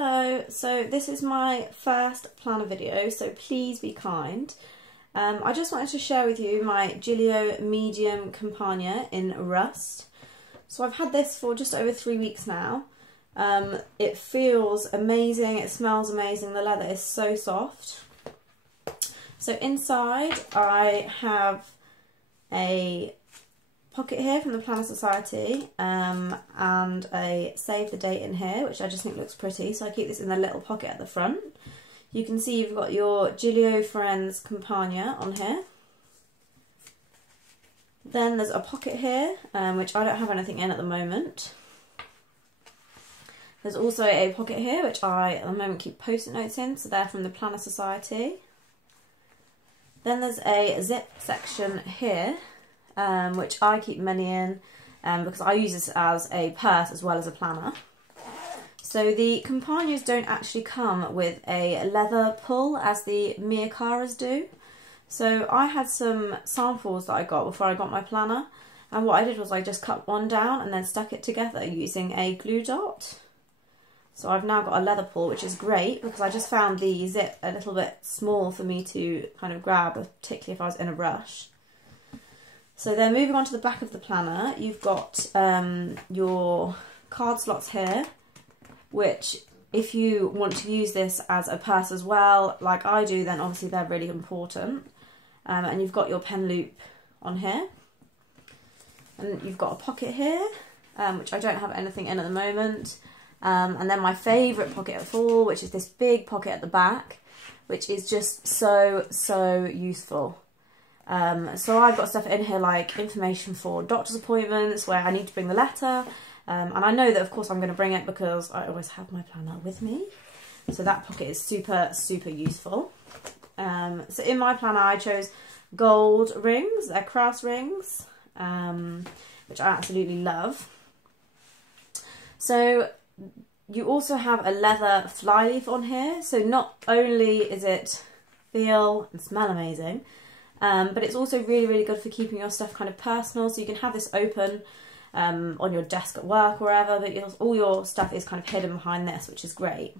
Hello, so this is my first planner video, so please be kind. I just wanted to share with you my Gillio medium Compagna in rust. So I've had this for just over 3 weeks now. It feels amazing, it smells amazing, the leather is so soft. So inside I have a pocket here from the Planner Society and a save the date in here, which I just think looks pretty, so I keep this in the little pocket at the front. You can see you've got your Gillio Friends Compagna on here. Then there's a pocket here, which I don't have anything in at the moment. There's also a pocket here, which I at the moment keep post-it notes in, so they're from the Planner Society. Then there's a zip section here, which I keep money in because I use this as a purse as well as a planner. So the Compagnas don't actually come with a leather pull as the Miacaras do. So I had some samples that I got before I got my planner, and what I did was I just cut one down and then stuck it together using a glue dot. So I've now got a leather pull, which is great because I just found the zip a little bit small for me to kind of grab, particularly if I was in a rush. So then moving on to the back of the planner, you've got your card slots here, which if you want to use this as a purse as well, like I do, then obviously they're really important. And you've got your pen loop on here. And you've got a pocket here, which I don't have anything in at the moment. And then my favourite pocket of all, which is this big pocket at the back, which is just so useful. So I've got stuff in here like information for doctor's appointments where I need to bring the letter, and I know that of course I'm going to bring it because I always have my planner with me, so that pocket is super useful. So in my planner I chose gold rings, they're crafts rings, which I absolutely love. So you also have a leather flyleaf on here, so not only is it feel and smell amazing, but it's also really good for keeping your stuff kind of personal, so you can have this open on your desk at work or wherever, but all your stuff is kind of hidden behind this, which is great.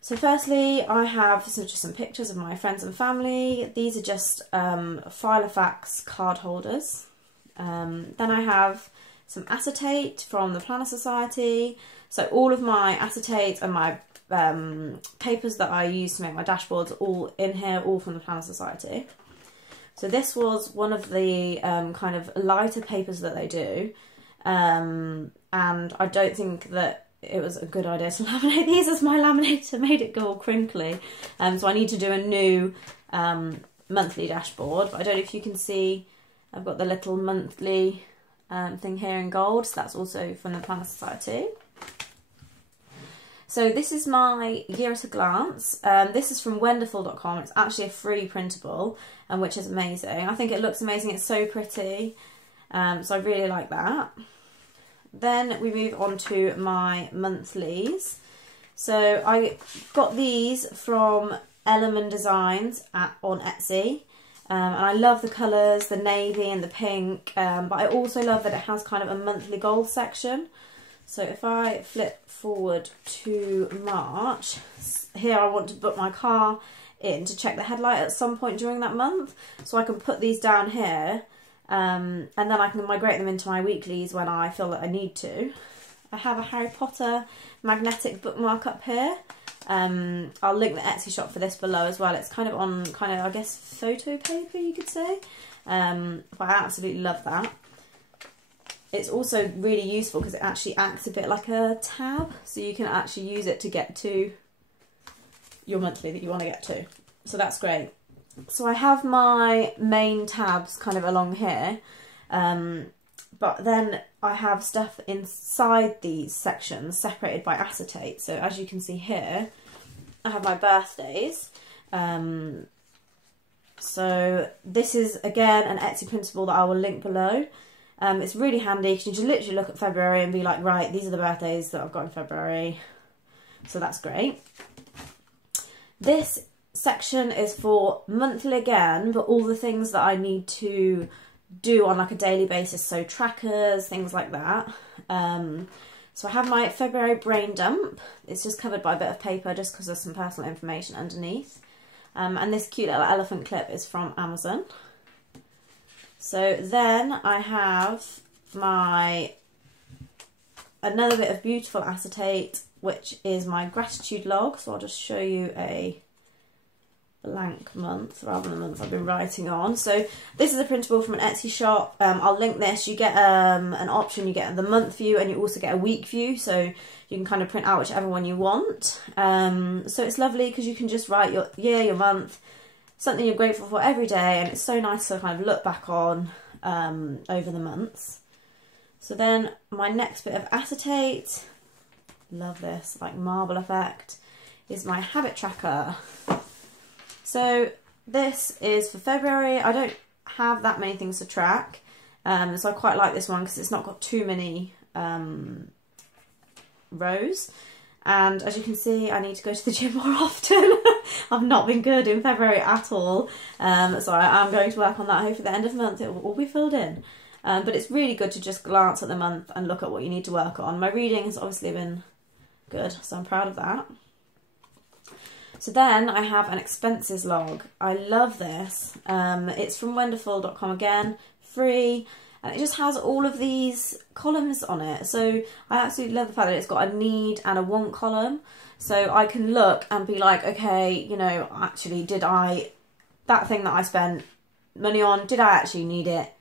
So firstly, I have just some pictures of my friends and family. These are just Filofax card holders. Then I have some acetate from the Planner Society. So all of my acetate and my papers that I use to make my dashboards are all in here, all from the Planner Society. So this was one of the kind of lighter papers that they do, and I don't think that it was a good idea to laminate these as my laminator made it go all crinkly. So I need to do a new monthly dashboard, but I don't know if you can see I've got the little monthly thing here in gold, so that's also from the Planner Society. So this is my Year at a Glance. This is from Wonderful.com. It's actually a free printable, which is amazing. I think it looks amazing. It's so pretty. So I really like that. Then we move on to my monthlies. So I got these from Element Designs on Etsy. And I love the colours, the navy and the pink. But I also love that it has kind of a monthly gold section. So if I flip forward to March, here I want to book my car in to check the headlight at some point during that month. So I can put these down here and then I can migrate them into my weeklies when I feel that I need to. I have a Harry Potter magnetic bookmark up here. I'll link the Etsy shop for this below as well. It's kind of on I guess photo paper you could say. But I absolutely love that. It's also really useful because it actually acts a bit like a tab, so you can actually use it to get to your monthly that you want to get to. So that's great. So I have my main tabs kind of along here, but then I have stuff inside these sections separated by acetate. So as you can see here, I have my birthdays. So this is again an Etsy printable that I will link below. It's really handy because you just literally look at February and be like, right, these are the birthdays that I've got in February. So that's great. This section is for monthly again, but all the things that I need to do on like a daily basis. So trackers, things like that. So I have my February brain dump. It's just covered by a bit of paper just because there's some personal information underneath. And this cute little elephant clip is from Amazon. So then I have another bit of beautiful acetate, which is my gratitude log. So I'll just show you a blank month rather than the month I've been writing on. So this is a printable from an Etsy shop. I'll link this. You get an option, you get the month view and you also get a week view, so you can kind of print out whichever one you want. So it's lovely because you can just write your year, your month, something you're grateful for every day, and it's so nice to kind of look back on over the months. So then my next bit of acetate, love this, like marble effect, is my habit tracker. So this is for February. I don't have that many things to track, so I quite like this one because it's not got too many rows. And as you can see, I need to go to the gym more often. I've not been good in February at all, so I am going to work on that. Hopefully at the end of the month it will all be filled in. But it's really good to just glance at the month and look at what you need to work on. My reading has obviously been good, so I'm proud of that. So then I have an expenses log. I love this. It's from wonderful.com again, free, and it just has all of these columns on it. So I absolutely love the fact that it's got a need and a want column. So I can look and be like, okay, you know, actually, that thing that I spent money on, did I actually need it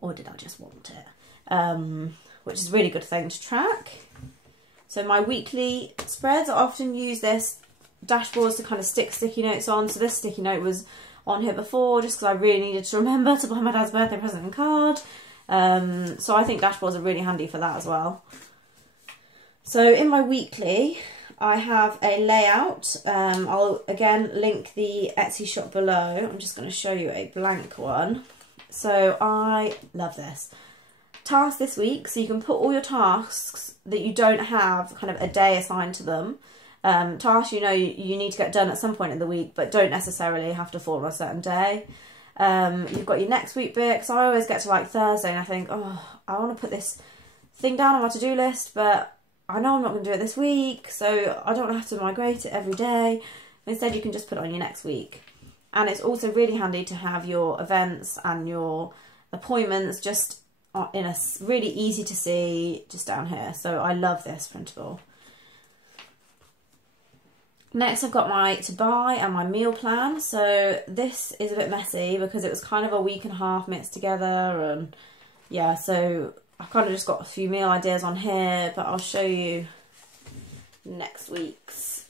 or did I just want it? Which is a really good thing to track. So my weekly spreads, I often use this dashboards to kind of stick sticky notes on. So this sticky note was on here before just because I really needed to remember to buy my dad's birthday present and card. So I think dashboards are really handy for that as well. So in my weekly I have a layout. I'll again link the Etsy shop below. I'm just going to show you a blank one. So I love this. Task this week, so you can put all your tasks that you don't have kind of a day assigned to them. Tasks you know you need to get done at some point in the week, but don't necessarily have to fall on a certain day. You've got your next week bit, because I always get to like Thursday and I think, oh, I want to put this thing down on my to-do list, but I know I'm not going to do it this week, so I don't have to migrate it every day. Instead, you can just put it on your next week. And it's also really handy to have your events and your appointments just in a really easy to see, just down here. So I love this printable. Next I've got my to buy and my meal plan. So this is a bit messy because it was kind of a week and a half mixed together, and yeah, so I've kind of just got a few meal ideas on here, but I'll show you next week's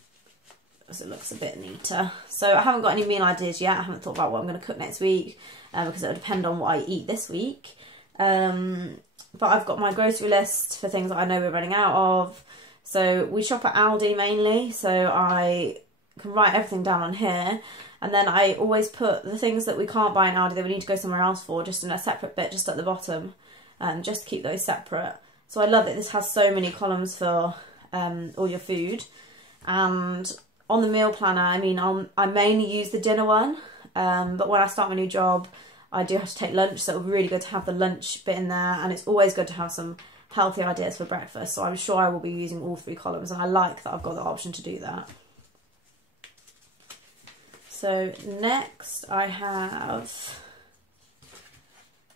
as it looks a bit neater. So I haven't got any meal ideas yet. I haven't thought about what I'm going to cook next week because it'll depend on what I eat this week. But I've got my grocery list for things that I know we're running out of. So we shop at Aldi mainly, so I can write everything down on here, and then I always put the things that we can't buy in Aldi that we need to go somewhere else for just in a separate bit just at the bottom, just to keep those separate. So I love that this has so many columns for all your food. And on the meal planner, I mean, I mainly use the dinner one, but when I start my new job I do have to take lunch, so it'll be really good to have the lunch bit in there, and it's always good to have some healthy ideas for breakfast, so I'm sure I will be using all three columns, and I like that I've got the option to do that. So next I have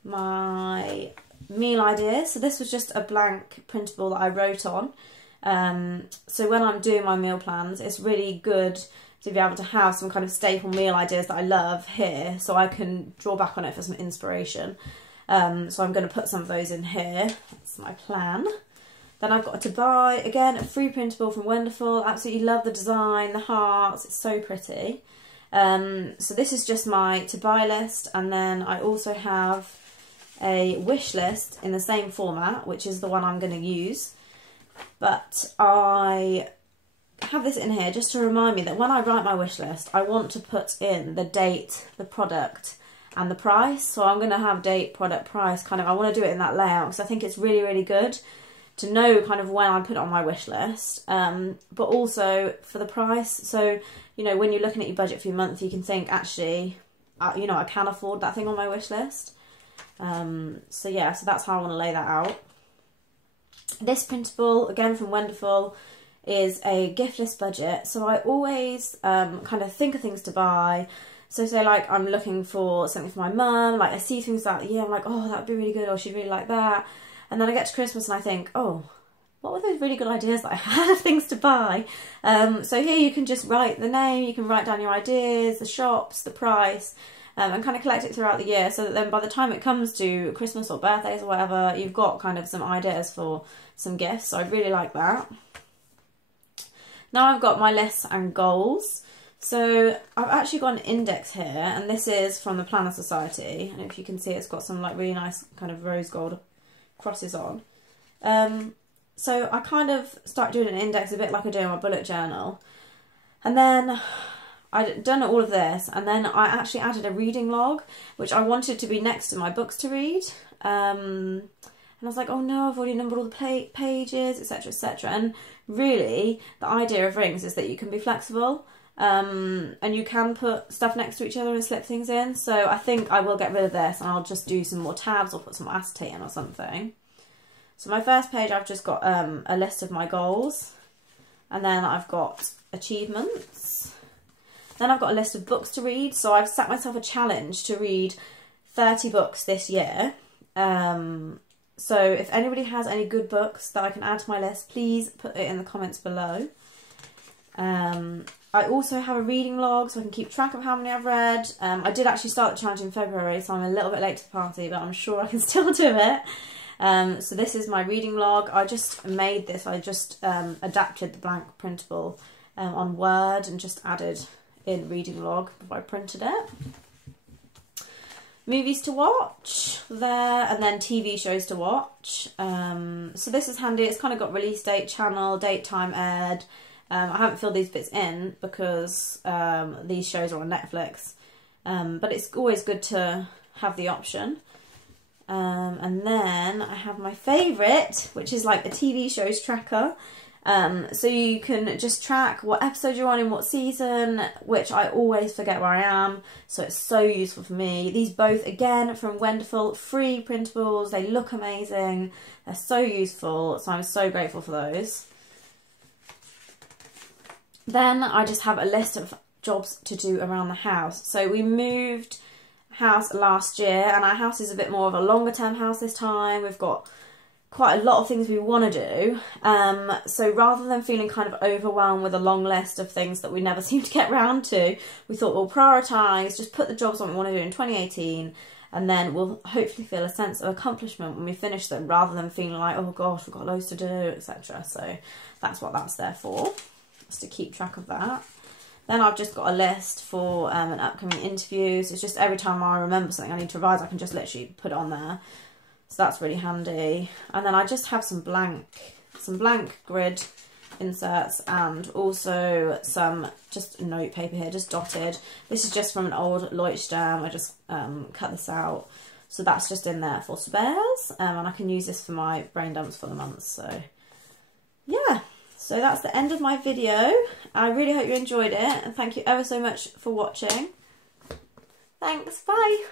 my meal ideas. So this was just a blank printable that I wrote on. So when I'm doing my meal plans, it's really good to be able to have some kind of staple meal ideas that I love here, so I can draw back on it for some inspiration. So I'm going to put some of those in here. That's my plan. Then I've got to buy, again, a free printable from Wonderful. Absolutely love the design, the hearts, it's so pretty. So this is just my to buy list, and then I also have a wish list in the same format, which is the one I'm going to use. But I have this in here just to remind me that when I write my wish list, I want to put in the date, the product, and the price. So I'm going to have date, product, price, kind of, I want to do it in that layout because I think it's really, really good to know kind of when I put it on my wish list, but also for the price. So, you know, when you're looking at your budget for your month, you can think, actually, you know, I can afford that thing on my wish list. So yeah, so that's how I want to lay that out. This printable, again from Wonderful, is a gift list budget. So I always kind of think of things to buy. So say like I'm looking for something for my mum, like I see things that, yeah, I'm like, oh, that would be really good, or she'd really like that. And then I get to Christmas and I think, oh, what were those really good ideas that I had of things to buy? So here you can just write the name, you can write down your ideas, the shops, the price, and kind of collect it throughout the year, so that then by the time it comes to Christmas or birthdays or whatever, you've got kind of some ideas for some gifts. So I really like that. Now I've got my lists and goals. So I've actually got an index here, and this is from the Planner Society. And if you can see, it's got some like really nice kind of rose gold crosses on. So I kind of start doing an index a bit like I do in my bullet journal. And then I'd done all of this, and then I actually added a reading log, which I wanted to be next to my books to read. And I was like, oh no, I've already numbered all the pages, etc, etc. And really, the idea of rings is that you can be flexible, and you can put stuff next to each other and slip things in. So I think I will get rid of this, and I'll just do some more tabs or put some acetate in or something. So my first page, I've just got a list of my goals, and then I've got achievements. Then I've got a list of books to read. So I've set myself a challenge to read 30 books this year. So if anybody has any good books that I can add to my list, please put it in the comments below. I also have a reading log, so I can keep track of how many I've read. I did actually start the challenge in February, so I'm a little bit late to the party, but I'm sure I can still do it. So this is my reading log. I just made this. I just adapted the blank printable on Word and just added in reading log before I printed it. Movies to watch there, and then TV shows to watch. So this is handy. It's kind of got release date, channel, date, time aired. I haven't filled these bits in because these shows are on Netflix, but it's always good to have the option. And then I have my favourite, which is like a TV shows tracker. So you can just track what episode you're on in what season, which I always forget where I am, so it's so useful for me. These both, again, from Wonderful, free printables. They look amazing, they're so useful, so I'm so grateful for those. Then I just have a list of jobs to do around the house. So we moved house last year, and our house is a bit more of a longer term house this time. We've got quite a lot of things we want to do, so rather than feeling kind of overwhelmed with a long list of things that we never seem to get round to, we thought we'll prioritise, just put the jobs on we want to do in 2018, and then we'll hopefully feel a sense of accomplishment when we finish them, rather than feeling like, oh gosh, we've got loads to do, etc. So that's what that's there for, just to keep track of that. Then I've just got a list for an upcoming interview, so it's just every time I remember something I need to revise, I can just literally put it on there. So that's really handy. And then I just have some blank grid inserts, and also some just note paper here, just dotted. This is just from an old Leuchtturm. I just cut this out. So that's just in there for spares. And I can use this for my brain dumps for the month. So yeah, so that's the end of my video. I really hope you enjoyed it, and thank you ever so much for watching. Thanks, bye.